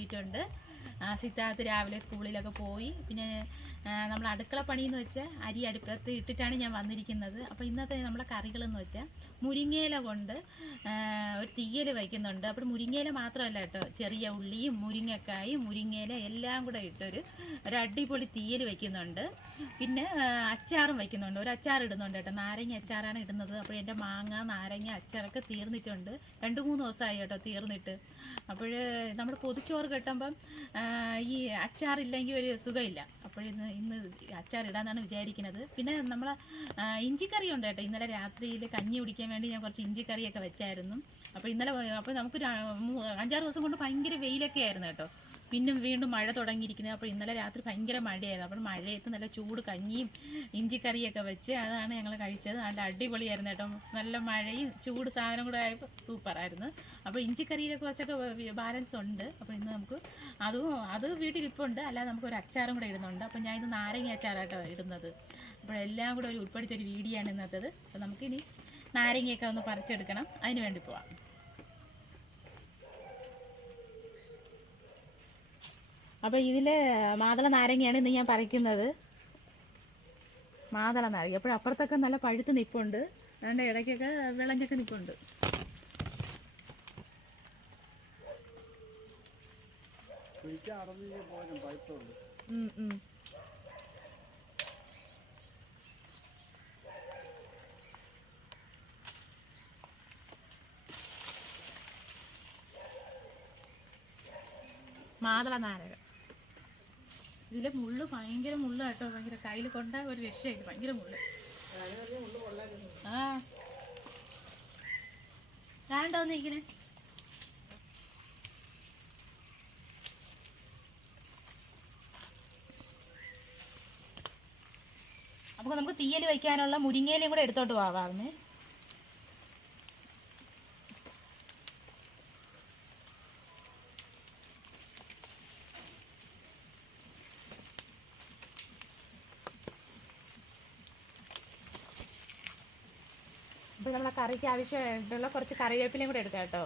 പോയിട്ടുണ്ട്. സിദ്ധാർത്ഥ് രാവിലെ സ്കൂളിലൊക്കെ പോയി. പിന്നെ നമ്മൾ അടുക്കള പണിയെന്ന് വെച്ചാൽ അരി അടുപ്പത്ത് ഇട്ടിട്ടാണ് ഞാൻ വന്നിരിക്കുന്നത്. അപ്പോൾ ഇന്നത്തെ നമ്മളെ കറികളെന്ന് വെച്ചാൽ മുരിങ്ങയില കൊണ്ട് ഒരു തീയൽ വയ്ക്കുന്നുണ്ട്. അപ്പോൾ മുരിങ്ങയില മാത്രമല്ല കേട്ടോ ചെറിയ ഉള്ളിയും മുരിങ്ങക്കായും മുരിങ്ങയില എല്ലാം കൂടെ ഇട്ടൊരു ഒരു അടിപൊളി തീയൽ വയ്ക്കുന്നുണ്ട്. പിന്നെ അച്ചാറും വയ്ക്കുന്നുണ്ട്. ഒരു അച്ചാർ ഇടുന്നുണ്ട് കേട്ടോ. നാരങ്ങ അച്ചാറാണ് ഇടുന്നത്. അപ്പോൾ എന്റെ മാങ്ങ നാരങ്ങ അച്ചാറൊക്കെ തീർന്നിട്ടുണ്ട്. രണ്ട് മൂന്ന് ദിവസമായി കേട്ടോ തീർന്നിട്ട്. അപ്പോൾ നമ്മൾ പൊതിച്ചോറ് കെട്ടുമ്പം ഈ അച്ചാറില്ലെങ്കിൽ ഒരു സുഖമില്ല അപ്പോൾ ഇന്ന് ഇന്ന് അച്ചാർ ഇടാന്നാണ് വിചാരിക്കുന്നത്. പിന്നെ നമ്മൾ ഇഞ്ചിക്കറി ഉണ്ട് കേട്ടോ. ഇന്നലെ രാത്രിയിൽ കഞ്ഞി കുടിക്കാൻ വേണ്ടി ഞാൻ കുറച്ച് ഇഞ്ചിക്കറിയൊക്കെ വെച്ചായിരുന്നു. അപ്പോൾ ഇന്നലെ അപ്പോൾ നമുക്ക് അഞ്ചാറ് ദിവസം കൊണ്ട് ഭയങ്കര വെയിലൊക്കെ ആയിരുന്നു കേട്ടോ. പിന്നെ വീണ്ടും മഴ തുടങ്ങിയിരിക്കുന്നത്. അപ്പോൾ ഇന്നലെ രാത്രി ഭയങ്കര മഴയായിരുന്നു. അപ്പോൾ മഴയത്ത് നല്ല ചൂട് കഞ്ഞിയും ഇഞ്ചിക്കറിയൊക്കെ വെച്ച് അതാണ് ഞങ്ങൾ കഴിച്ചത്. നല്ല അടിപൊളിയായിരുന്നു കേട്ടോ. നല്ല മഴയും ചൂട് സാധനം കൂടെ ആയപ്പോൾ സൂപ്പറായിരുന്നു. അപ്പോൾ ഇഞ്ചിക്കറിയിലെ വെച്ചൊക്കെ ബാലൻസ് ഉണ്ട്. അപ്പോൾ ഇന്ന് നമുക്ക് അതും അത് വീട്ടിലിപ്പുണ്ട് അല്ലാതെ നമുക്ക് ഒരു അച്ചാറും കൂടെ ഇടുന്നുണ്ട്. അപ്പോൾ ഞാൻ ഇത് നാരങ്ങ അച്ചാറായിട്ടോ ഇടുന്നത്. അപ്പോൾ എല്ലാം കൂടെ ഒരു ഉൾപ്പെടുത്തിയൊരു വീഡിയോ ആണ് ഇന്നത്തത്. അപ്പോൾ നമുക്കിനി നാരങ്ങയൊക്കെ ഒന്ന് പറിച്ചെടുക്കണം. അതിന് വേണ്ടി പോവാം. അപ്പോൾ ഇതിൽ മാതള നാരങ്ങയാണ് ഇന്ന് ഞാൻ പറിക്കുന്നത്. മാതള നാരങ്ങ. അപ്പോൾ അപ്പുറത്തൊക്കെ നല്ല പഴുത്ത് നിൽപ്പുണ്ട് അതിന്റെ ഇടയ്ക്കൊക്കെ വിളഞ്ഞൊക്കെ നിൽപ്പുണ്ട്. മാതള നാരക ഇതിലെ മുള്ള് ഭയങ്കര മുള്ള കേട്ടോ ഭയങ്കര കയ്യിൽ കൊണ്ട ഒരു രക്ഷയില്ല ഭയങ്കര മുള്ള്. ആ. വേണ്ടോ നീക്കിന് അപ്പോൾ നമുക്ക് തീയൽ വയ്ക്കാനുള്ള മുരിങ്ങയിലയും കൂടെ എടുത്തോട്ട് പോവാമേ അപ്പോൾ നമ്മളെ കറിക്ക് ആവശ്യമായിട്ടുള്ള കുറച്ച് കറിവേപ്പിലയും കൂടെ എടുക്കാം കേട്ടോ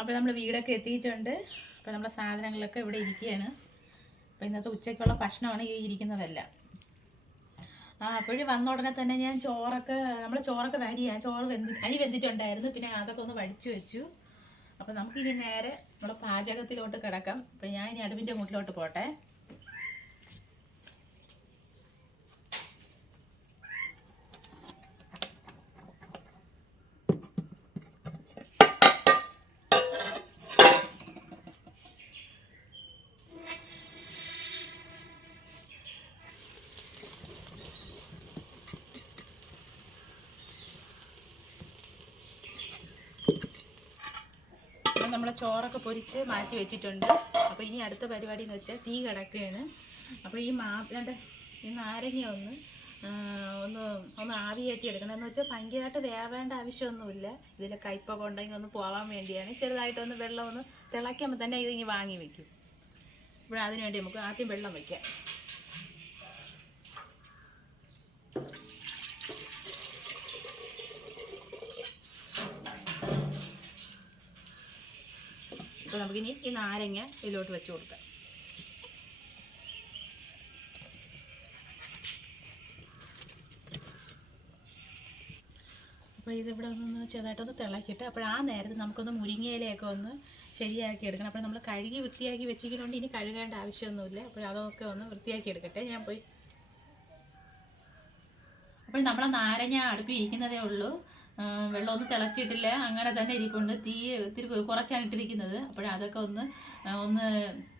അപ്പോൾ വീടൊക്കെ എത്തിയിട്ടുണ്ട്. അപ്പോൾ നമ്മുടെ സാധനങ്ങളൊക്കെ ഇവിടെ ഇരിക്കുകയാണ് അപ്പോൾ ഇന്നത്തെ ഉച്ചയ്ക്കുള്ള ഭക്ഷണമാണ് ഈ ഇരിക്കുന്നതെല്ലാം. ആ അപ്പോഴും വന്ന ഉടനെ തന്നെ ഞാൻ ചോറൊക്കെ നമ്മൾ ചോറൊക്കെ വരി ഞാൻ ചോറ് വെന്തി അരി വെന്തിട്ടുണ്ടായിരുന്നു. പിന്നെ അതൊക്കെ ഒന്ന് വടിച്ചു വെച്ചു. അപ്പോൾ നമുക്കിനി നേരെ നമ്മുടെ പാചകത്തിലോട്ട് കിടക്കാം. അപ്പോൾ ഞാൻ ഇനി അടുവിന്റെ മുട്ടിലോട്ട് പോട്ടെ. നമ്മളെ ചോറൊക്കെ പൊരിച്ച് മാറ്റി വെച്ചിട്ടുണ്ട്. അപ്പോൾ ഇനി അടുത്ത പരിപാടി എന്ന് വെച്ചാൽ തീ കിടക്കുകയാണ്. അപ്പോൾ ഈ മാ രണ്ട് ഈ നാരങ്ങ ഒന്ന് ഒന്ന് ഒന്ന് ആവിയേറ്റി എടുക്കണം. എന്ന് വെച്ചാൽ ഭയങ്കരമായിട്ട് വേവേണ്ട ആവശ്യമൊന്നുമില്ല. ഇതിൽ കയ്പൊക്കെ ഉണ്ടെങ്കിൽ ഒന്ന് പോകാൻ വേണ്ടിയാണ്. ചെറുതായിട്ടൊന്ന് വെള്ളം ഒന്ന് തിളയ്ക്കുമ്പോൾ തന്നെ ഇത് ഇനി വാങ്ങി വെക്കും. ഇവിടെ അതിനുവേണ്ടി നമുക്ക് ആദ്യം വെള്ളം വയ്ക്കാം അപ്പോൾ നമുക്കിനി ഈ നാരങ്ങ ഇതിലോട്ട് വെച്ച് കൊടുക്കാം. അപ്പോൾ ഇതിവിടെ ഒന്ന് ചെറുതായിട്ടൊന്ന് തിളക്കിയിട്ട് അപ്പോൾ ആ നേരത്തെ നമുക്കൊന്ന് മുരിങ്ങയിലയൊക്കെ ഒന്ന് ശരിയാക്കി എടുക്കണം. അപ്പോൾ നമ്മൾ കഴുകി വൃത്തിയാക്കി വെച്ചിരിക്കുന്നതുകൊണ്ട് ഇനി കഴുകേണ്ട ആവശ്യമൊന്നുമില്ല. അപ്പോൾ അതൊക്കെ ഒന്ന് വൃത്തിയാക്കി എടുക്കട്ടെ. ഞാൻ പോയി. അപ്പോൾ നമ്മളെ നാരങ്ങ അടുപ്പിരിക്കുന്നതേ ഉള്ളൂ. ആ, വെള്ളം ഒന്നും തിളച്ചിട്ടില്ല. അങ്ങനെ തന്നെ ഇരിപ്പുണ്ട്. തീ ഇത്തിരി കുറച്ചാണ് ഇട്ടിരിക്കുന്നത്. അപ്പോൾ അതൊക്കെ ഒന്ന് ഒന്ന്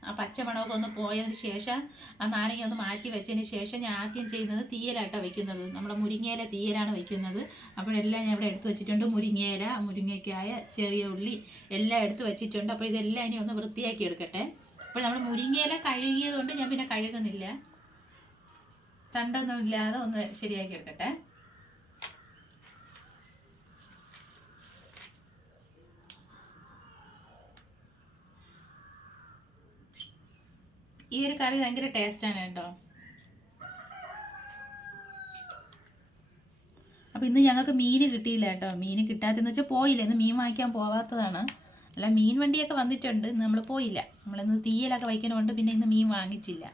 ആ പച്ചമണമൊക്കെ ഒന്ന് പോയതിന് ശേഷം ആ നാരങ്ങ ഒന്ന് മാറ്റി വെച്ചതിന് ശേഷം ഞാൻ ആദ്യം ചെയ്യുന്നത് തീയലായിട്ടാണ് വെക്കുന്നത്. നമ്മുടെ മുരിങ്ങയില തീയലാണ് വെക്കുന്നത്. അപ്പോഴെല്ലാം ഞാൻ ഇവിടെ എടുത്ത് വെച്ചിട്ടുണ്ട്. മുരിങ്ങയില മുരിങ്ങയ്ക്കായ ചെറിയ ഉള്ളി എല്ലാം എടുത്ത് വെച്ചിട്ടുണ്ട്. അപ്പോൾ ഇതെല്ലാം ഇനി ഒന്ന് വൃത്തിയാക്കി എടുക്കട്ടെ. അപ്പോൾ നമ്മൾ മുരിങ്ങയില കഴുകിയത് കൊണ്ട് ഞാൻ പിന്നെ കഴുകുന്നില്ല. തണ്ടൊന്നും ഇല്ലാതെ ഒന്ന് ശരിയാക്കി എടുക്കട്ടെ. ഈ ഒരു കറി ഭയങ്കര ടേസ്റ്റാണ് കേട്ടോ. അപ്പോൾ ഇന്ന് ഞങ്ങൾക്ക് മീൻ കിട്ടിയില്ല കേട്ടോ. മീൻ കിട്ടാത്തെന്ന് വെച്ചാൽ പോയില്ല. ഇന്ന് മീൻ വാങ്ങിക്കാൻ പോവാത്തതാണ്. അല്ല മീൻ വണ്ടിയൊക്കെ വന്നിട്ടുണ്ട്. ഇന്ന് നമ്മൾ പോയില്ല. നമ്മളിന്ന് തീയലൊക്കെ വയ്ക്കണമുണ്ട് പിന്നെ ഇന്ന് മീൻ വാങ്ങിച്ചില്ല.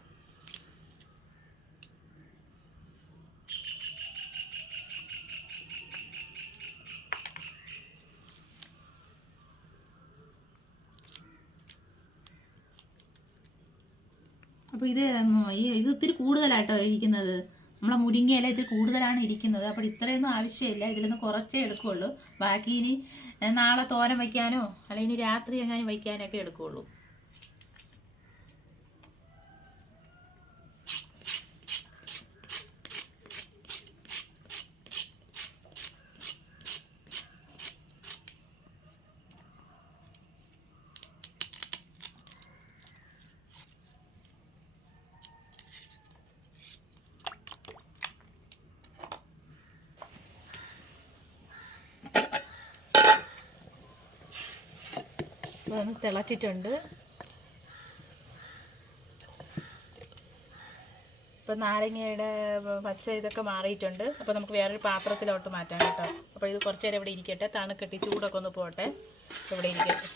അപ്പോൾ ഇത് ഇത് ഇത്തിരി കൂടുതലായിട്ടോ ഇരിക്കുന്നത്. നമ്മളെ മുരിങ്ങയില ഇത് കൂടുതലാണ് ഇരിക്കുന്നത്. അപ്പോൾ ഇത്രയൊന്നും ആവശ്യമില്ല. ഇതിൽ കുറച്ചേ എടുക്കുകയുള്ളൂ ബാക്കി ഇനി നാളെ തോരം വയ്ക്കാനോ അല്ലെങ്കിൽ രാത്രി എങ്ങാനും വയ്ക്കാനൊക്കെ എടുക്കുകയുള്ളൂ ഒന്ന് തിളച്ചിട്ടുണ്ട്. ഇപ്പം നാരങ്ങയുടെ പച്ച ഇതൊക്കെ മാറിയിട്ടുണ്ട്. അപ്പോൾ നമുക്ക് വേറൊരു പാത്രത്തിലോട്ട് മാറ്റാം കേട്ടോ. അപ്പോൾ ഇത് കുറച്ച് നേരം ഇവിടെ ഇരിക്കട്ടെ. തണുക്കെട്ടി ചൂടൊക്കെ ഒന്ന് പോട്ടെ. ഇവിടെ ഇരിക്കട്ടെ.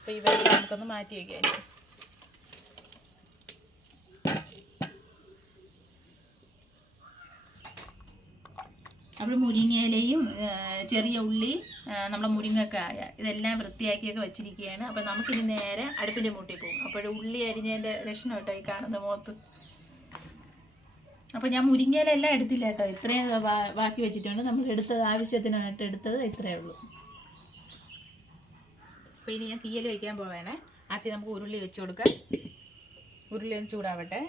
അപ്പോൾ വെള്ളം നമുക്കൊന്ന് മാറ്റി വയ്ക്കാം അപ്പോൾ മുരിങ്ങയിലയും ചെറിയ ഉള്ളി നമ്മളെ മുരിങ്ങക്കായ ഇതെല്ലാം വൃത്തിയാക്കിയൊക്കെ വെച്ചിരിക്കുകയാണ്. അപ്പോൾ നമുക്കിനി നേരെ അടുപ്പിന്റെ മൂട്ടി പോകും. അപ്പോൾ ഉള്ളി അരിഞ്ഞതിന്റെ ലക്ഷണം കേട്ടോ ഈ കാണുന്ന മുഖത്ത്. അപ്പോൾ ഞാൻ മുരിങ്ങയിലെല്ലാം എടുത്തില്ല കേട്ടോ. ഇത്രയും ബാക്കി വെച്ചിട്ടുണ്ട്. നമ്മൾ എടുത്തത് ആവശ്യത്തിനായിട്ട് എടുത്തത് ഇത്രയേ ഉള്ളൂ. അപ്പോൾ ഇനി ഞാൻ തീയൽ വയ്ക്കാൻ പോവേണേ. ആദ്യം നമുക്ക് ഉരുളി വെച്ച് കൊടുക്കാം. ഉരുളി ഒന്ന് ചൂടാവട്ടെ.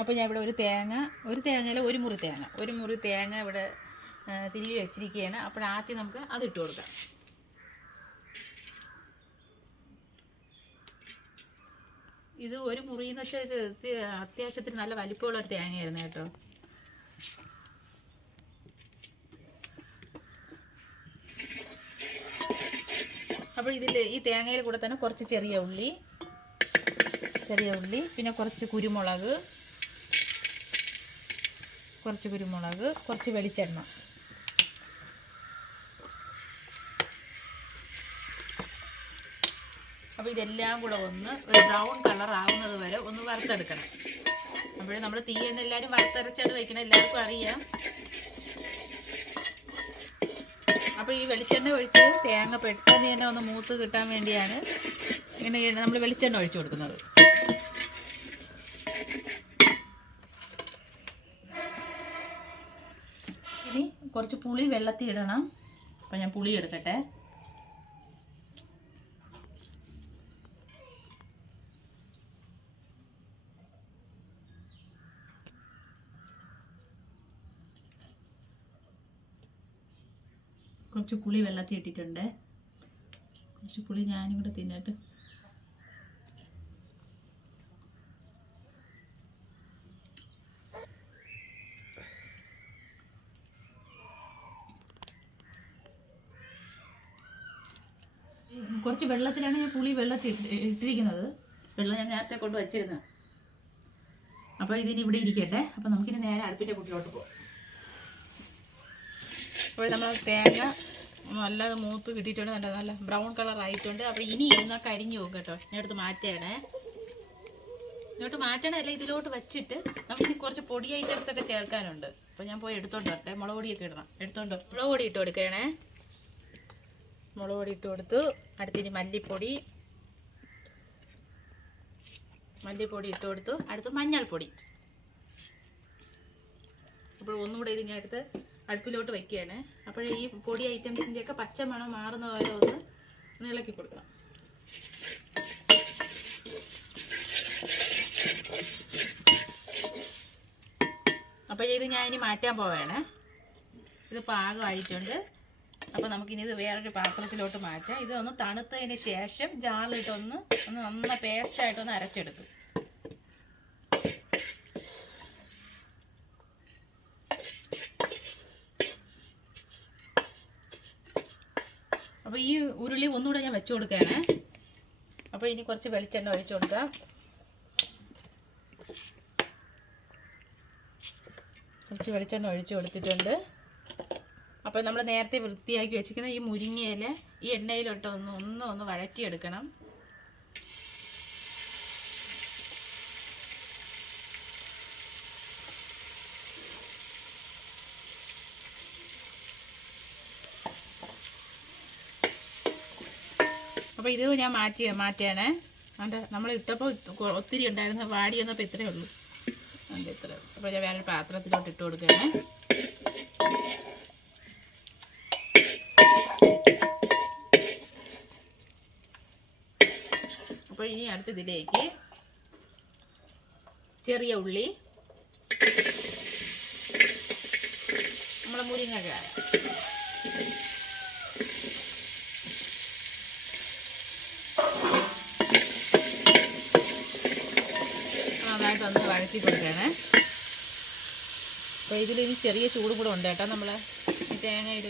അപ്പോൾ ഞാൻ ഇവിടെ ഒരു തേങ്ങ ഒരു തേങ്ങയിൽ ഒരു മുറി തേങ്ങ. ഒരു മുറി തേങ്ങ ഇവിടെ തിരികെ വെച്ചിരിക്കുകയാണ് അപ്പോൾ ആദ്യം നമുക്ക് അത് ഇട്ട് കൊടുക്കാം. ഇത് ഒരു മുറി എന്ന് വെച്ചാൽ ഇത് അത്യാവശ്യത്തിന് നല്ല വലിപ്പമുള്ള ഒരു തേങ്ങയായിരുന്നു കേട്ടോ. അപ്പോൾ ഇതിൽ ഈ തേങ്ങയിൽ കൂടെ തന്നെ കുറച്ച് ചെറിയ ഉള്ളി ചെറിയ ഉള്ളി പിന്നെ കുറച്ച് കുരുമുളക് കുറച്ച് കുരുമുളക് കുറച്ച് വെളിച്ചെണ്ണ. അപ്പോൾ ഇതെല്ലാം കൂടെ ഒന്ന് ഒരു ബ്രൗൺ കളർ ആവുന്നത് വരെ ഒന്ന് വറുത്തെടുക്കണം. അപ്പോൾ നമ്മൾ തീ തന്നെ എല്ലാവരും വറുത്തരച്ചാണ് വയ്ക്കണം എല്ലാവർക്കും അറിയാം. അപ്പോൾ ഈ വെളിച്ചെണ്ണ ഒഴിച്ച് തേങ്ങ പെട്ടെന്ന് തന്നെ ഒന്ന് മൂത്ത് കിട്ടാൻ വേണ്ടിയാണ് ഇങ്ങനെ നമ്മൾ വെളിച്ചെണ്ണ ഒഴിച്ചു കൊടുക്കുന്നത് ഇനി കുറച്ച് പുളി വെള്ളത്തിൽ ഇടണം അപ്പോൾ ഞാൻ പുളി എടുക്കട്ടെ. കുറച്ച് പുളി വെള്ളത്തിൽ ഇട്ടിട്ടുണ്ട് കുറച്ച് പുളി ഞാനും കൂടെ തിന്നിട്ട് കുറച്ച് വെള്ളത്തിലാണ് ഞാൻ പുളി വെള്ളത്തിൽ ഇട്ട് ഇട്ടിരിക്കുന്നത്. വെള്ളം ഞാൻ നേരത്തെ കൊണ്ട് വച്ചിരുന്നത് അപ്പോൾ ഇതിന് ഇവിടെ ഇരിക്കട്ടെ. അപ്പോൾ നമുക്കിനി നേരെ അടുപ്പിന്റെ കുട്ടിലോട്ട് പോകാം അപ്പോൾ നമ്മൾ തേങ്ങ നല്ല മൂത്ത് കിട്ടിയിട്ടുണ്ട്. നല്ല നല്ല ബ്രൗൺ കളർ ആയിട്ടുണ്ട്. അപ്പോൾ ഇനി ഇരുന്നാൽ കരിഞ്ഞു പോകും കേട്ടോ. എടുത്ത് മാറ്റണേ. ഇങ്ങോട്ട് മാറ്റണല്ല ഇതിലോട്ട് വെച്ചിട്ട് നമുക്കിനി കുറച്ച് പൊടി ഐറ്റംസ് ഒക്കെ ചേർക്കാനുണ്ട്. അപ്പോൾ ഞാൻ പോയി എടുത്തോണ്ട് വരട്ടെ. മുളക് പൊടിയൊക്കെ ഇടണം. എടുത്തോണ്ട്. മുളക് പൊടി ഇട്ട് കൊടുക്കണേ. മുളക് പൊടി ഇട്ട് കൊടുത്തു അടുത്തിനി മല്ലിപ്പൊടി. മല്ലിപ്പൊടി ഇട്ട് കൊടുത്തു അടുത്ത് മഞ്ഞൾപ്പൊടി. അപ്പോൾ ഒന്നുകൂടെ ഇത് ഞാൻ അടുപ്പിലോട്ട് വെക്കുകയാണ്. അപ്പോഴേ ഈ പൊടി ഐറ്റംസിന്റെയൊക്കെ പച്ചമണം പച്ച മണം മാറുന്ന പോലെ ഒന്ന് ഒന്ന് ഇളക്കി കൊടുക്കണം അപ്പോൾ ഇത് ഞാൻ ഇനി മാറ്റാൻ പോവുകയാണ്. ഇത് പാകമായിട്ടുണ്ട്. അപ്പോൾ നമുക്കിനി ഇത് വേറൊരു പാത്രത്തിലോട്ട് മാറ്റാം. ഇത് ഒന്ന് തണുത്തതിന് ശേഷം ജാറിലിട്ടൊന്ന് ഒന്ന് നന്ന പേസ്റ്റായിട്ടൊന്ന് അരച്ചെടുക്കും അപ്പോൾ ഈ ഉരുളി ഒന്നുകൂടെ ഞാൻ വെച്ചു കൊടുക്കുകയാണ്. അപ്പോൾ ഇനി കുറച്ച് വെളിച്ചെണ്ണ ഒഴിച്ചു കൊടുക്കാം. കുറച്ച് വെളിച്ചെണ്ണ ഒഴിച്ചു കൊടുത്തിട്ടുണ്ട്. അപ്പോൾ നമ്മൾ നേരത്തെ വൃത്തിയാക്കി വെച്ചിരിക്കുന്ന ഈ മുരിങ്ങയില ഈ എണ്ണയിലോട്ട് ഒന്ന് ഒന്ന് ഒന്ന് വഴറ്റിയെടുക്കണം. അപ്പോൾ ഇത് ഞാൻ മാറ്റി മാറ്റിയാണ്. അതുകൊണ്ട് നമ്മൾ ഇട്ടപ്പോൾ ഒത്തിരി ഉണ്ടായിരുന്നു വാടി വന്നപ്പോൾ ഇത്രയേ ഉള്ളൂ. അതുകൊണ്ട് ഇത്ര അപ്പോൾ ഞാൻ വേറൊരു പാത്രത്തിലോട്ട് ഇട്ട് കൊടുക്കുകയാണ്. ഇനി അടുത്ത ഇതിലേക്ക് ചെറിയ ഉള്ളി നമ്മളെ മുരിങ്ങക്കായ നന്നായിട്ടൊന്ന് വഴറ്റി കൊടുക്കണേ അപ്പോൾ ഇതിലിനി ചെറിയ ചൂട് കൂടെ ഉണ്ട് കേട്ടോ നമ്മൾ തേങ്ങയിൽ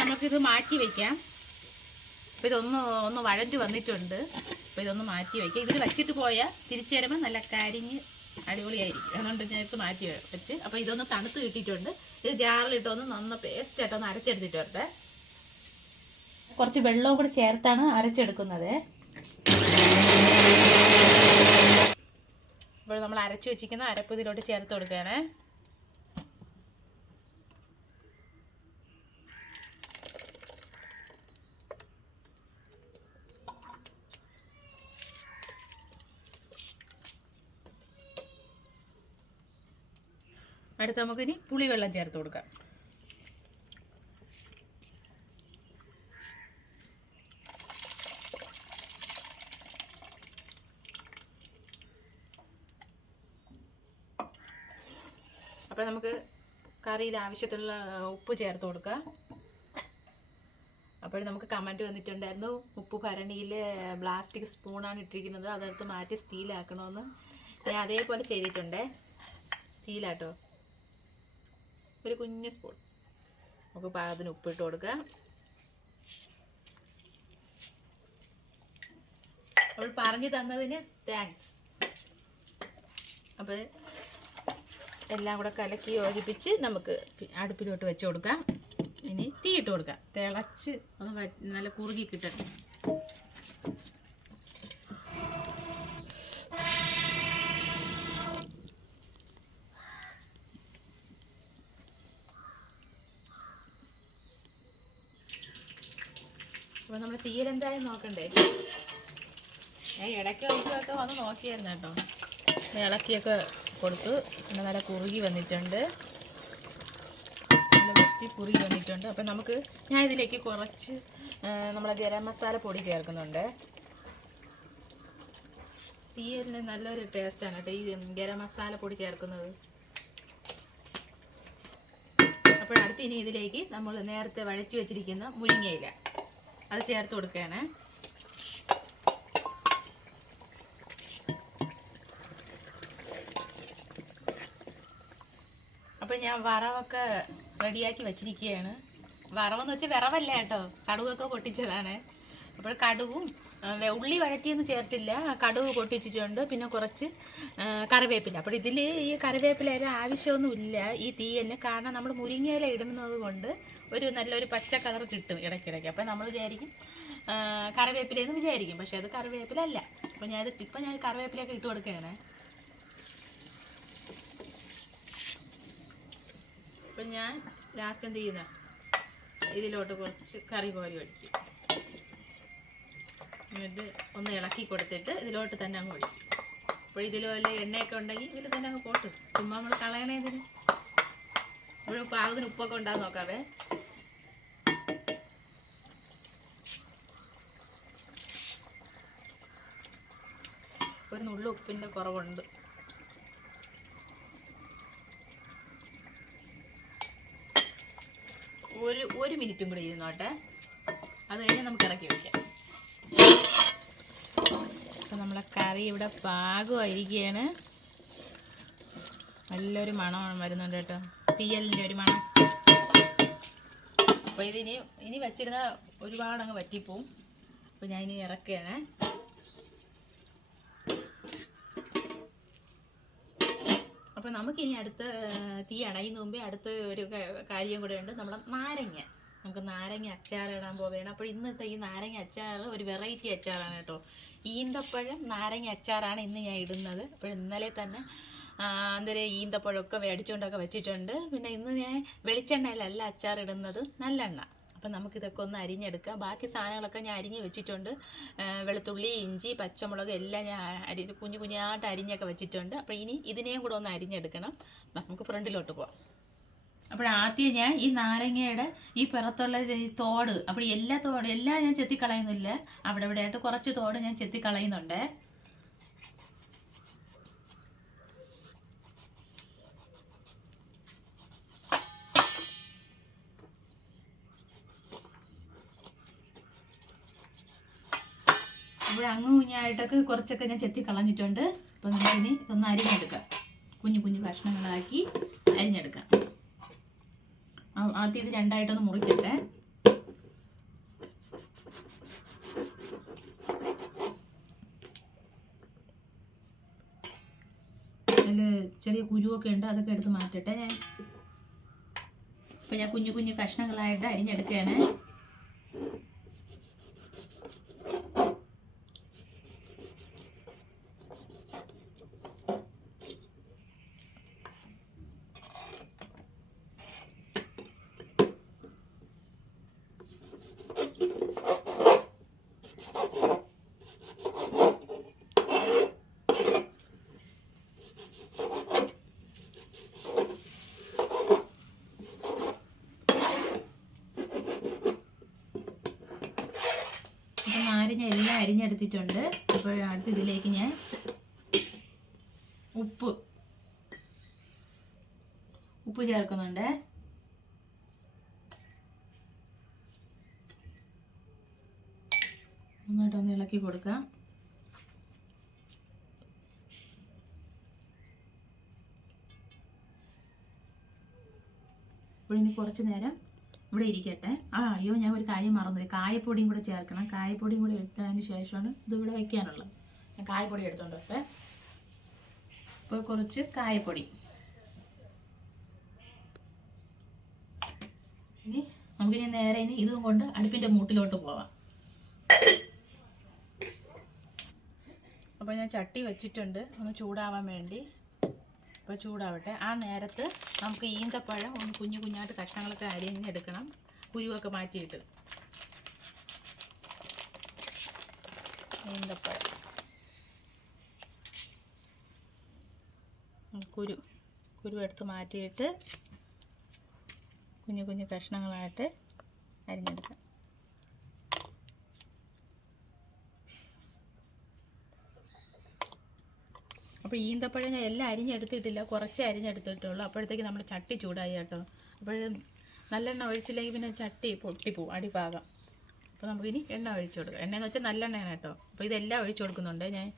നമുക്കിത് മാറ്റി വയ്ക്കാം അപ്പോൾ ഇതൊന്ന് ഒന്ന് വഴറ്റി വന്നിട്ടുണ്ട്. അപ്പോൾ ഇതൊന്ന് മാറ്റി വയ്ക്കാം. ഇതിൽ വച്ചിട്ട് പോയാൽ തിരിച്ചു വരുമ്പോൾ നല്ല കരിഞ്ഞ് അടിപൊളിയായിരിക്കും. അതുകൊണ്ട് ഞാൻ ഇത് മാറ്റി വെച്ച്. അപ്പോൾ ഇതൊന്ന് തണുത്ത് കിട്ടിയിട്ടുണ്ട്. ഇത് ജാറിലിട്ടൊന്ന് നന്ന പേസ്റ്റായിട്ടൊന്ന് അരച്ചെടുത്തിട്ട് വരട്ടെ കുറച്ച് വെള്ളവും കൂടി ചേർത്താണ് അരച്ചെടുക്കുന്നത്. ഇപ്പോൾ നമ്മൾ അരച്ചു വെച്ചിരിക്കുന്ന അരപ്പ് ഇതിലോട്ട് ചേർത്ത് കൊടുക്കുകയാണ്. അടുത്ത് നമുക്കിനി പുളിവെള്ളം ചേർത്ത് കൊടുക്കാം. അപ്പോൾ നമുക്ക് കറിയിൽ ആവശ്യത്തിനുള്ള ഉപ്പ് ചേർത്ത് കൊടുക്കാം. അപ്പോൾ നമുക്ക് കമന്റ് വന്നിട്ടുണ്ടായിരുന്നു ഉപ്പ് ഭരണിയിൽ പ്ലാസ്റ്റിക് സ്പൂണാണ് ഇട്ടിരിക്കുന്നത്. അതെടുത്ത് മാറ്റി സ്റ്റീലാക്കണമെന്ന് ഞാൻ അതേപോലെ ചെയ്തിട്ടുണ്ട്. സ്റ്റീലാട്ടോ ഒരു കുഞ്ഞ് സ്പൂൺ നമുക്ക് പാകത്തിന് ഉപ്പിട്ട് കൊടുക്കാം. അവൾ പറഞ്ഞു തന്നതിന് താങ്ക്സ് അപ്പോൾ എല്ലാം കൂടെ കലക്കി യോജിപ്പിച്ച് നമുക്ക് അടുപ്പിലോട്ട് വെച്ച് കൊടുക്കാം. ഇനി തീ ഇട്ട് കൊടുക്കാം. തിളച്ച് ഒന്ന് നല്ല കുറുകി കിട്ടട്ടെ തീരെന്തായാലും നോക്കണ്ടേ? ഞാൻ ഇടയ്ക്ക് ഒരിക്കലൊക്കെ വന്ന് നോക്കിയായിരുന്നു കേട്ടോ. ഇളക്കിയൊക്കെ കൊടുത്തു പിന്നെ നല്ല കുറുകി വന്നിട്ടുണ്ട്. നല്ല വെട്ടി കുറുകി വന്നിട്ടുണ്ട്. അപ്പം നമുക്ക് ഞാൻ ഇതിലേക്ക് കുറച്ച് ആ, നമ്മളെ ഗരം മസാല പൊടി ചേർക്കുന്നുണ്ട്. തീയലിന് നല്ലൊരു ടേസ്റ്റാണ് കേട്ടോ ഈ ഗരം മസാല പൊടി ചേർക്കുന്നത്. അപ്പോൾ അടുത്ത് ഇനി ഇതിലേക്ക് നമ്മൾ നേരത്തെ വഴറ്റി വെച്ചിരിക്കുന്ന മുരിങ്ങയില. അത് ചേർത്ത് കൊടുക്കുകയാണ്. അപ്പോൾ ഞാൻ വറവൊക്കെ റെഡിയാക്കി വെച്ചിരിക്കുകയാണ്. വറവെന്ന് വെച്ചാൽ വിറവല്ല കേട്ടോ? കടുകൊക്കെ പൊട്ടിച്ചതാണ്. അപ്പോൾ കടുകും ആ, വെ- ഉള്ളി വഴറ്റിയൊന്നും ചേർത്തില്ല. കടുക് പൊട്ടിച്ചിട്ടുണ്ട്. പിന്നെ കുറച്ച് കറിവേപ്പില. അപ്പോൾ ഇതിൽ ഈ കറിവേപ്പിലയുടെ ആവശ്യമൊന്നുമില്ല. ഈ തീ തീയലിന് കാരണം നമ്മൾ മുരിങ്ങയില ഇടുന്നത് കൊണ്ട് ഒരു നല്ലൊരു പച്ച കളർ കിട്ടും ഇടയ്ക്കിടയ്ക്ക്. അപ്പോൾ നമ്മൾ വിചാരിക്കും കറിവേപ്പിലയെന്ന് വിചാരിക്കും. പക്ഷേ അത് കറിവേപ്പില അല്ല. അപ്പോൾ ഞാൻ ഇപ്പം ഞാൻ കറിവേപ്പിലയൊക്കെ ഇട്ട് കൊടുക്കുകയാണ്. അപ്പം ഞാൻ ലാസ്റ്റ് എന്ത് ചെയ്യുന്ന ഇതിലോട്ട് കുറച്ച് കറി കോരി ഒഴിക്കും. എന്നിട്ട് ഒന്ന് ഇളക്കി കൊടുത്തിട്ട് ഇതിലോട്ട് തന്നെ അങ്ങ് ഒഴിക്കും. അപ്പോൾ ഇതിൽ വല്ല എണ്ണയൊക്കെ ഉണ്ടെങ്കിൽ ഇതിൽ തന്നെ അങ്ങ് പോട്ട് ചുമ്മാ നമ്മൾ കളയണേ ഇതിന്. ഇവിടെ പാകത്തിന് ഉപ്പൊക്കെ ഉണ്ടാകും നോക്കാവേ. ഒരു നുള്ളു ഉപ്പിന്റെ കുറവുണ്ട്. ഒരു ഒരു മിനിറ്റും കൂടി ഇരുന്നോട്ടെ. അത് കഴിഞ്ഞ് നമുക്ക് ഇറക്കി വയ്ക്കാം അപ്പം നമ്മളെ കറി ഇവിടെ പാകമായിരിക്കുകയാണ്. നല്ലൊരു മണം വരുന്നുണ്ട് കേട്ടോ. തീയലിന്റെ ഒരു മണം. അപ്പോൾ ഇതിനി ഇനി വെച്ചിരുന്ന ഒരുപാട് അങ്ങ് വറ്റിപ്പോവും. അപ്പോൾ ഇനി ഇറക്കുകയാണ്. അപ്പോൾ നമുക്കിനി അടുത്ത തീ അടയുന്ന മുമ്പേ അടുത്ത ഒരു കാര്യം കൂടെ ഉണ്ട്. നമ്മളെ നാരങ്ങ. നമുക്ക് നാരങ്ങ അച്ചാർ ഇടാൻ പോവുകയാണ്. അപ്പോൾ ഇന്നത്തെ ഈ നാരങ്ങ അച്ചാർ ഒരു വെറൈറ്റി അച്ചാറാണ് കേട്ടോ. ഈന്തപ്പഴം നാരങ്ങ അച്ചാറാണ് ഇന്ന് ഞാൻ ഇടുന്നത്. അപ്പോൾ ഇന്നലെ തന്നെ അന്നേരം ഈന്തപ്പഴമൊക്കെ മേടിച്ചുകൊണ്ടൊക്കെ വെച്ചിട്ടുണ്ട്. പിന്നെ ഇന്ന് ഞാൻ വെളിച്ചെണ്ണയിലല്ല അച്ചാർ ഇടുന്നത് നല്ലെണ്ണ. അപ്പം നമുക്കിതൊക്കെ ഒന്ന് അരിഞ്ഞെടുക്കാം. ബാക്കി സാധനങ്ങളൊക്കെ ഞാൻ അരിഞ്ഞ് വെച്ചിട്ടുണ്ട്. വെളുത്തുള്ളി ഇഞ്ചി പച്ചമുളക് എല്ലാം ഞാൻ അരി കുഞ്ഞു കുഞ്ഞായിട്ട് അരിഞ്ഞൊക്കെ വെച്ചിട്ടുണ്ട്. അപ്പോൾ ഇനി ഇതിനെയും കൂടെ ഒന്ന് അരിഞ്ഞെടുക്കണം. നമുക്ക് ഫ്രണ്ടിലോട്ട് പോവാം. അപ്പോൾ ആദ്യം ഞാൻ ഈ നാരങ്ങയുടെ ഈ പുറത്തുള്ള ഈ തോട് അപ്പോൾ എല്ലാ തോട് എല്ലാം ഞാൻ ചെത്തിക്കളയുന്നില്ല. അവിടെ ഇവിടെ ആയിട്ട് കുറച്ച് തോട് ഞാൻ ചെത്തിക്കളയുന്നുണ്ട്. ഇവിടെ അങ്ങ് കുഞ്ഞായിട്ടൊക്കെ കുറച്ചൊക്കെ ഞാൻ ചെത്തി കളഞ്ഞിട്ടുണ്ട് അപ്പോൾ ഇനി ഇതൊന്ന് അരിഞ്ഞെടുക്കാം. കുഞ്ഞു കുഞ്ഞു കഷ്ണങ്ങളാക്കി അരിഞ്ഞെടുക്കാം. ആദ്യം ഇത് രണ്ടായിട്ടൊന്ന് മുറിക്കട്ടെ. അതിൽ ചെറിയ കുരുവൊക്കെ ഉണ്ട് അതൊക്കെ എടുത്ത് മാറ്റട്ടെ ഞാൻ. അപ്പം ഞാൻ കുഞ്ഞു കുഞ്ഞു കഷ്ണങ്ങളായിട്ട് അരിഞ്ഞെടുക്കുകയാണ് അപ്പം നാരങ്ങ എല്ലാം അരിഞ്ഞെടുത്തിട്ടുണ്ട്. അപ്പോൾ അടുത്ത് ഇതിലേക്ക് ഞാൻ ഉപ്പ് ഉപ്പ് ചേർക്കുന്നുണ്ട്. നന്നായിട്ടൊന്ന് ഇളക്കി കൊടുക്കാം. അപ്പോൾ ഇനി കുറച്ച് നേരം ഇവിടെ ഇരിക്കട്ടെ. ആ അയ്യോ ഞാൻ ഒരു കാര്യം മറന്നു കായപ്പൊടിയും കൂടെ ചേർക്കണം. കായപ്പൊടിയും കൂടെ ഇട്ടതിന് ശേഷമാണ് ഇത് ഇവിടെ വെക്കാനുള്ളത്. ഞാൻ കായപ്പൊടി എടുത്തോണ്ട് ഇപ്പോൾ കുറച്ച് കായപ്പൊടി. ഇനി നമുക്കിനി നേരെ ഇനി ഇതും കൊണ്ട് അടുപ്പിന്റെ മൂട്ടിലോട്ട് പോവാം. അപ്പോൾ ഞാൻ ചട്ടി വെച്ചിട്ടുണ്ട്. ഒന്ന് ചൂടാവാൻ വേണ്ടി. അപ്പോൾ ചൂടാവട്ടെ. ആ നേരത്ത് നമുക്ക് ഈന്തപ്പഴം ഒന്ന് കുഞ്ഞു കുഞ്ഞായിട്ട് കഷ്ണങ്ങളൊക്കെ അരിഞ്ഞെടുക്കണം കുരുവൊക്കെ മാറ്റിയിട്ട്. ഈന്തപ്പഴം. കുരു. കുരു എടുത്ത് മാറ്റിയിട്ട് കുഞ്ഞു കുഞ്ഞു കഷ്ണങ്ങളായിട്ട് അരിഞ്ഞെടുക്കാം. അപ്പോൾ ഈന്തപ്പഴം ഞാൻ എല്ലാം അരിഞ്ഞെടുത്തിട്ടില്ല. കുറച്ച് അരിഞ്ഞെടുത്തിട്ടുള്ളൂ. അപ്പോഴത്തേക്ക് നമ്മൾ ചട്ടി ചൂടായി കേട്ടോ. അപ്പോഴും നല്ലെണ്ണ ഒഴിച്ചില്ലെങ്കിൽ പിന്നെ ചട്ടി പൊട്ടിപ്പോവും അടിഭാഗം. അപ്പോൾ നമുക്ക് നമുക്കിനി എണ്ണ ഒഴിച്ചു കൊടുക്കാം. എണ്ണയെന്ന് വെച്ചാൽ നല്ലെണ്ണയാണ് കേട്ടോ. അപ്പോൾ ഇതെല്ലാം ഒഴിച്ചു കൊടുക്കുന്നുണ്ട് ഞാൻ.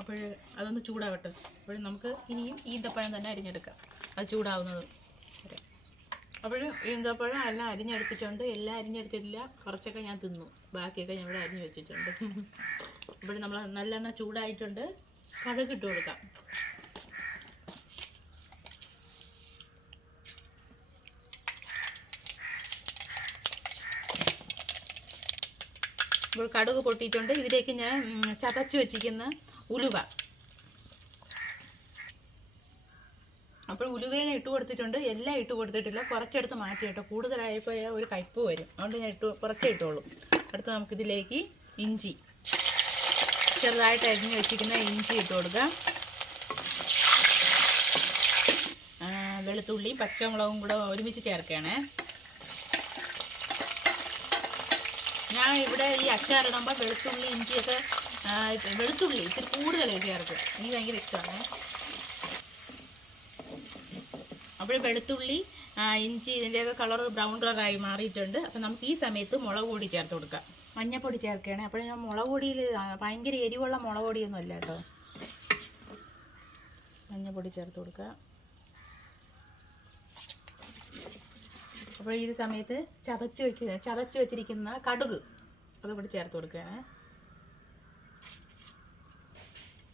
അപ്പോൾ അതൊന്ന് ചൂടാവട്ടെ. അപ്പോൾ നമുക്ക് ഇനിയും ഈന്തപ്പഴം തന്നെ അരിഞ്ഞെടുക്കാം. അത് ചൂടാവുന്നത്. അപ്പോൾ ഈന്തപ്പഴം എല്ലാം അരിഞ്ഞെടുത്തിട്ടുണ്ട്. എല്ലാം അരിഞ്ഞെടുത്തിട്ടില്ല. കുറച്ചൊക്കെ ഞാൻ തിന്നു. ബാക്കിയൊക്കെ ഞാൻ ഇവിടെ അരിഞ്ഞ് വെച്ചിട്ടുണ്ട്. അപ്പോഴും നമ്മൾ നല്ലെണ്ണ ചൂടായിട്ടുണ്ട്. കടുക് ഇട്ട് കൊടുക്കാം. ഇപ്പോൾ കടുക് പൊട്ടിയിട്ടുണ്ട്. ഇതിലേക്ക് ഞാൻ ചതച്ചു വെച്ചിരിക്കുന്ന ഉലുവ. അപ്പോൾ ഉലുവേല ഇട്ട് കൊടുത്തിട്ടുണ്ട്. എല്ലാം ഇട്ട് കൊടുത്തിട്ടില്ല. കുറച്ചെടുത്ത് മാറ്റി കേട്ടോ. കൂടുതലായപ്പോൾ ഒരു കയ്പ്പ് വരും. അതുകൊണ്ട് ഞാൻ ഇട്ട് കുറച്ചേ ഇട്ടുള്ളൂ. അടുത്ത് നമുക്കിതിലേക്ക് ഇഞ്ചി. ചെറുതായിട്ട് അരിഞ്ഞ് വെച്ചിരിക്കുന്ന ഇഞ്ചി ഇട്ട് കൊടുക്കാം. വെളുത്തുള്ളിയും പച്ചമുളകും കൂടെ ഒരുമിച്ച് ചേർക്കുകയാണേ. ഞാൻ ഇവിടെ ഈ അച്ചാറിടുമ്പോൾ വെളുത്തുള്ളി ഇഞ്ചിയൊക്കെ വെളുത്തുള്ളി ഇത്തിരി കൂടുതലായിട്ട് ചേർക്കും. എനിക്ക് ഭയങ്കര ഇഷ്ടമാണ്. അപ്പോൾ വെളുത്തുള്ളി ഇഞ്ചി ഇതിന്റെയൊക്കെ കളർ ബ്രൗൺ കളറായി മാറിയിട്ടുണ്ട്. അപ്പോൾ നമുക്ക് ഈ സമയത്ത് മുളക് പൊടി ചേർത്ത് കൊടുക്കാം. മഞ്ഞപ്പൊടി ചേർക്കുകയാണ്. അപ്പോൾ ഞാൻ മുളക് പൊടിയിൽ ഭയങ്കര എരിവുള്ള മുളക് പൊടിയൊന്നും അല്ല കേട്ടോ. മഞ്ഞപ്പൊടി ചേർത്ത് കൊടുക്കുക. അപ്പോൾ ഈ സമയത്ത് ചതച്ച് വെക്കുന്ന ചതച്ച് വെച്ചിരിക്കുന്ന കടുക് അതുകൂടി ചേർത്ത് കൊടുക്കുകയാണ്.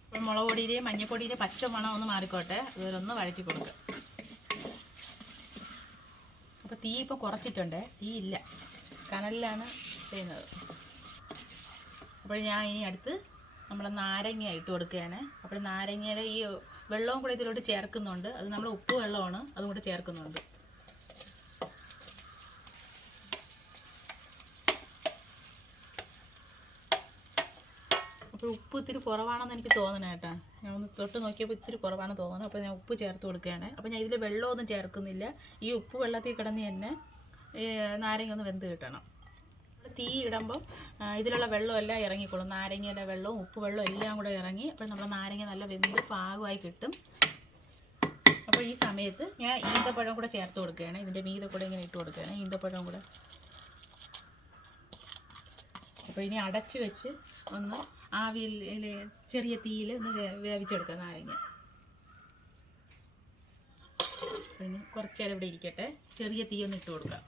അപ്പോൾ മുളക് പൊടിയിലെ മഞ്ഞപ്പൊടിയിലെ പച്ച മണം ഒന്ന് മാറിക്കോട്ടെ. അതുപോലെ ഒന്ന് വഴറ്റി കൊടുക്കുക. അപ്പോൾ തീ ഇപ്പോൾ കുറച്ചിട്ടുണ്ട്. തീ ഇല്ല. കനലിലാണ് ചെയ്യുന്നത്. അപ്പോൾ ഞാൻ ഇനി അടുത്ത് നമ്മുടെ നാരങ്ങ ഇട്ട് കൊടുക്കുകയാണ്. അപ്പോൾ നാരങ്ങയുടെ ഈ വെള്ളവും കൂടെ ഇതിലോട്ട് ചേർക്കുന്നുണ്ട്. അത് നമ്മൾ ഉപ്പ് വെള്ളമാണ്. അതും കൂടെ ചേർക്കുന്നുണ്ട്. അപ്പോൾ ഉപ്പ് ഇത്തിരി കുറവാണെന്ന് എനിക്ക് തോന്നണം കേട്ടോ. ഞാൻ ഒന്ന് തൊട്ട് നോക്കിയപ്പോൾ ഇത്തിരി കുറവാണ് തോന്നുന്നത് അപ്പോൾ ഞാൻ ഉപ്പ് ചേർത്ത് കൊടുക്കുകയാണ്. അപ്പോൾ ഞാൻ ഇതിൽ വെള്ളമൊന്നും ചേർക്കുന്നില്ല. ഈ ഉപ്പ് വെള്ളത്തിൽ കിടന്ന് തന്നെ നാരങ്ങ ഒന്ന് വെന്ത് കിട്ടണം. തീ ഇടുമ്പം ഇതിലുള്ള വെള്ളമെല്ലാം ഇറങ്ങിക്കോളും. നാരങ്ങയുടെ വെള്ളവും ഉപ്പ് വെള്ളവും എല്ലാം കൂടെ ഇറങ്ങി അപ്പോൾ നമ്മുടെ നാരങ്ങ നല്ല വെന്ത് പാകമായി കിട്ടും. അപ്പോൾ ഈ സമയത്ത് ഞാൻ ഈന്തപ്പഴം കൂടെ ചേർത്ത് കൊടുക്കുകയാണ്. ഇതിന്റെ മീത കൂടെ ഇങ്ങനെ ഇട്ട് കൊടുക്കുകയാണ്. ഈന്തപ്പഴം കൂടെ. അപ്പോൾ ഇനി അടച്ച് വെച്ച് ഒന്ന് ആവിയിൽ ചെറിയ തീയിൽ ഒന്ന് വേവിച്ചെടുക്കാം നാരങ്ങ. പിന്നെ ഇനി കുറച്ച് നേരം ഇവിടെ ഇരിക്കട്ടെ. ചെറിയ തീ ഒന്ന് ഇട്ട് കൊടുക്കാം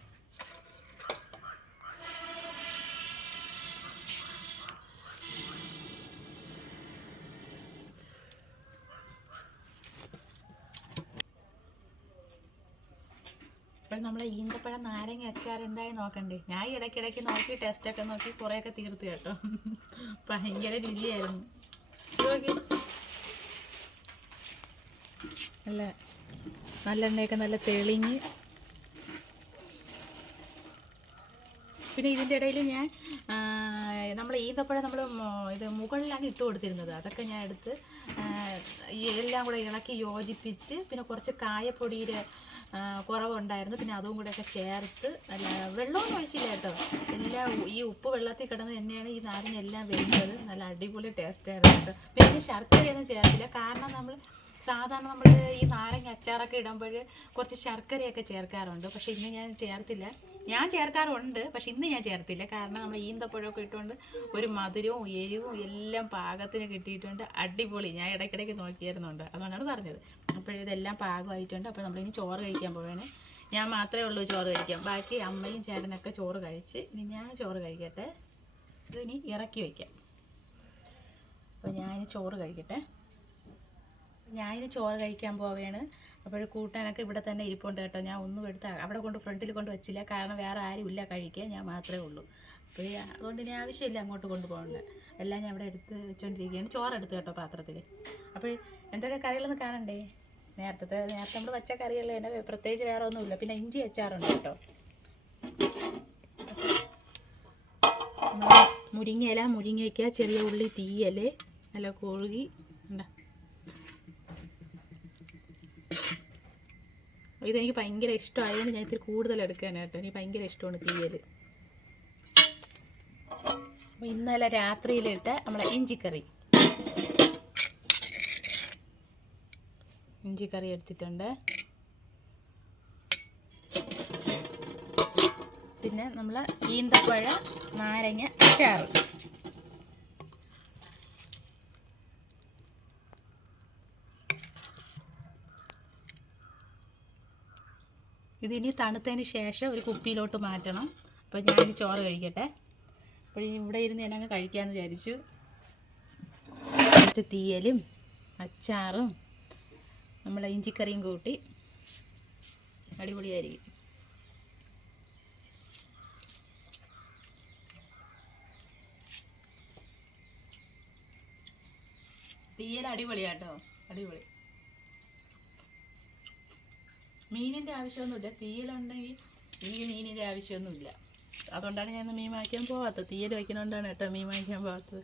അപ്പോൾ നമ്മളെ ഈന്തപ്പഴം നാരങ്ങ അച്ചാർ എന്തായാലും നോക്കണ്ടേ? ഞാൻ ഇടയ്ക്കിടയ്ക്ക് നോക്കി ടെസ്റ്റൊക്കെ നോക്കി കുറേയൊക്കെ തീർത്തു കേട്ടോ. ഭയങ്കര രുചിയായിരുന്നു. അല്ല നല്ല നല്ലെണ്ണയൊക്കെ നല്ല തെളിഞ്ഞ്. പിന്നെ ഇതിന്റെ ഇടയിൽ ഞാൻ നമ്മൾ ഈന്തപ്പഴം നമ്മൾ ഇത് മുകളിലാണ് ഇട്ട് കൊടുത്തിരുന്നത്. അതൊക്കെ ഞാൻ എടുത്ത് എല്ലാം കൂടെ ഇളക്കി യോജിപ്പിച്ച് പിന്നെ കുറച്ച് കായപ്പൊടിയുടെ ആ, കുറവുണ്ടായിരുന്നു. പിന്നെ അതും കൂടെയൊക്കെ ചേർത്ത് അല്ല വെള്ളമൊന്നും ഒഴിച്ചില്ല കേട്ടോ. എല്ലാം ഈ ഉപ്പ് വെള്ളത്തിൽ കിടന്ന് തന്നെയാണ് ഈ നാരിനെല്ലാം വെന്തത് നല്ല അടിപൊളി ടേസ്റ്റ് ആയിരുന്നു കേട്ടോ. പിന്നെ ശർക്കരയൊന്നും ചേർത്തില്ല. കാരണം നമ്മൾ സാധാരണ നമ്മൾ ഈ നാരങ്ങ അച്ചാറൊക്കെ ഇടുമ്പോൾ കുറച്ച് ശർക്കരയൊക്കെ ചേർക്കാറുണ്ട്. പക്ഷേ ഇന്ന് ഞാൻ ചേർത്തില്ല. ഞാൻ ചേർക്കാറുണ്ട് പക്ഷെ ഇന്ന് ഞാൻ ചേർത്തില്ല. കാരണം നമ്മൾ ഈന്തപ്പഴമൊക്കെ ഇട്ടുകൊണ്ട് ഒരു മധുരവും എരിവും എല്ലാം പാകത്തിന് കിട്ടിയിട്ടുണ്ട്. അടിപൊളി. ഞാൻ ഇടയ്ക്കിടയ്ക്ക് നോക്കിയിരുന്നുണ്ട്. അതുകൊണ്ടാണ് പറഞ്ഞത്. അപ്പോൾ ഇതെല്ലാം പാകമായിട്ടുണ്ട്. അപ്പോൾ നമ്മളിനി ചോറ് കഴിക്കാൻ പോവാണ് ഞാൻ മാത്രമേ ഉള്ളൂ ചോറ് കഴിക്കാം ബാക്കി അമ്മയും ചേട്ടനൊക്കെ ചോറ് കഴിച്ച് ഇനി ഞാൻ ചോറ് കഴിക്കട്ടെ. ഇത് ഇനി ഇറക്കി വയ്ക്കാം. അപ്പോൾ ഞാൻ ചോറ് കഴിക്കട്ടെ. ഞാനിത് ചോറ് കഴിക്കാൻ പോവുകയാണ്. അപ്പോൾ കൂട്ടാനൊക്കെ ഇവിടെ തന്നെ ഇരിപ്പുണ്ട് കേട്ടോ. ഞാൻ ഒന്നും എടുത്ത് അവിടെ കൊണ്ട് ഫ്രണ്ടിൽ കൊണ്ട് വെച്ചില്ല. കാരണം വേറെ ആരും ഇല്ല കഴിക്കാൻ. ഞാൻ മാത്രമേ ഉള്ളൂ. അപ്പോൾ അതുകൊണ്ട് ഇനി ആവശ്യമില്ല അങ്ങോട്ട് കൊണ്ടുപോകണ്ട എല്ലാം ഞാൻ ഇവിടെ എടുത്ത് വെച്ചുകൊണ്ടിരിക്കുകയാണ് ചോറെടുത്ത് കേട്ടോ പാത്രത്തിൽ അപ്പോൾ എന്തൊക്കെ കറികളെന്ന് കാണണ്ടേ? നേരത്തെ നേരത്തെ നമ്മൾ വച്ച കറികളിൽ തന്നെ പ്രത്യേകിച്ച് വേറെ ഒന്നുമില്ല. പിന്നെ ഇഞ്ചി അച്ചാറുണ്ട് കേട്ടോ. മുരിങ്ങയില മുരിങ്ങയ്ക്ക ചെറിയ ഉള്ളി തീയൽ നല്ല കോഴുകി ഉണ്ടാ ഇതെനിക്ക് ഭയങ്കര ഇഷ്ടമായതുകൊണ്ട് ഞാൻ ഇത്തിരി കൂടുതൽ എടുക്കാനാണ് എടുക്കാനായിട്ട് എനിക്ക് ഭയങ്കര ഇഷ്ടമാണ് തീയൽ അപ്പോൾ ഇന്നലെ രാത്രിയിലിട്ട നമ്മളെ ഇഞ്ചിക്കറി. ഇഞ്ചിക്കറി എടുത്തിട്ടുണ്ട്. പിന്നെ നമ്മൾ ഈന്തപ്പഴ നാരങ്ങ അച്ചാറ്. ഇതിനി തണുത്തതിന് ശേഷം ഒരു കുപ്പിയിലോട്ട് മാറ്റണം. അപ്പോൾ ഞാൻ ചോറ് കഴിക്കട്ടെ. അപ്പോൾ ഇവിടെ ഇരുന്ന് ഞാനങ്ങ് കഴിക്കാമെന്ന് വിചാരിച്ചു. കുറച്ച് തീയലും അച്ചാറും നമ്മൾ ഇഞ്ചിക്കറിയും കൂട്ടി അടിപൊളിയായിരിക്കും. തീയൽ അടിപൊളിയാട്ടോ. അടിപൊളി. മീനിന്റെ ആവശ്യമൊന്നുമില്ല. തീയലുണ്ടെങ്കിൽ ഈ മീനിന്റെ ആവശ്യമൊന്നുമില്ല. അതുകൊണ്ടാണ് ഞാൻ മീൻ വാങ്ങിക്കാൻ പോകാത്തത് തീയൽ വയ്ക്കുന്നതുകൊണ്ടാണ് കേട്ടോ മീൻ വാങ്ങിക്കാൻ പോകാത്തത്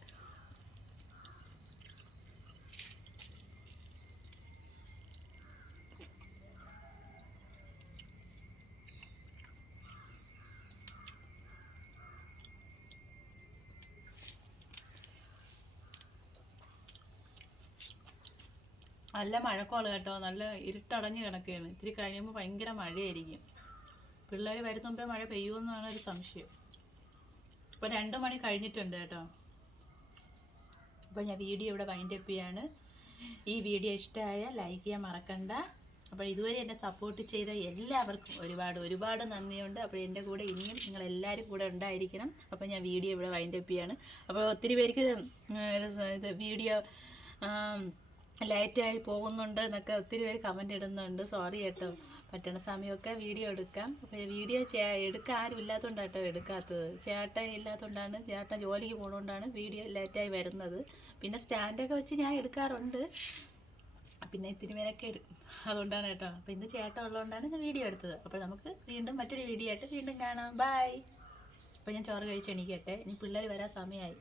നല്ല മഴക്കോൾ കേട്ടോ. നല്ല ഇരുട്ടടഞ്ഞ് കിടക്കുകയാണ്. ഇത്തിരി കഴിയുമ്പോൾ ഭയങ്കര മഴയായിരിക്കും. പിള്ളേർ വരുന്ന മഴ പെയ്യുമെന്നാണ് ഒരു സംശയം. ഇപ്പോൾ രണ്ട് മണി കഴിഞ്ഞിട്ടുണ്ട് കേട്ടോ. അപ്പോൾ ഞാൻ വീഡിയോ ഇവിടെ വൈൻഡപ്പ് ചെയ്യാണ്. ഈ വീഡിയോ ഇഷ്ടമായ ലൈക്ക് ചെയ്യാൻ മറക്കണ്ട. അപ്പോൾ ഇതുവരെ എന്നെ സപ്പോർട്ട് ചെയ്ത എല്ലാവർക്കും ഒരുപാട് ഒരുപാട് നന്ദിയുണ്ട്. അപ്പോൾ എന്റെ കൂടെ ഇനിയും നിങ്ങൾ എല്ലാവരും കൂടെ ഉണ്ടായിരിക്കണം. അപ്പോൾ ഞാൻ വീഡിയോ ഇവിടെ വൈൻഡപ്പ് ചെയ്യാണ്. അപ്പോൾ ഒത്തിരി പേർക്ക് ഇത് വീഡിയോ ലേറ്റായി പോകുന്നുണ്ട് എന്നൊക്കെ ഒത്തിരി പേര് കമന്റ് ഇടുന്നുണ്ട്. സോറി കേട്ടോ. പറ്റണ സമയമൊക്കെ വീഡിയോ എടുക്കാം. വീഡിയോ ചേ എടുക്കാൻ ആരും ഇല്ലാത്തതുകൊണ്ട് കേട്ടോ എടുക്കാത്തത്. ചേട്ടൻ ഇല്ലാത്തതുകൊണ്ടാണ് ചേട്ടൻ ജോലിക്ക് പോകുന്നതുകൊണ്ടാണ് വീഡിയോ ലേറ്റായി വരുന്നത്. പിന്നെ സ്റ്റാൻഡൊക്കെ വെച്ച് ഞാൻ എടുക്കാറുണ്ട്. പിന്നെ ഇത്തിരി പേരൊക്കെ എടുക്കും അതുകൊണ്ടാണ് കേട്ടോ. അപ്പോൾ ഇന്ന് ചേട്ടൻ ഉള്ളതുകൊണ്ടാണ് ഞാൻ വീഡിയോ എടുത്തത്. അപ്പോൾ നമുക്ക് വീണ്ടും മറ്റൊരു വീഡിയോ ആയിട്ട് വീണ്ടും കാണാം. ബായ് അപ്പോൾ ഞാൻ ചോറ് കഴിച്ച് എണീക്കട്ടെ. ഇനി പിള്ളേർ വരാൻ സമയമായി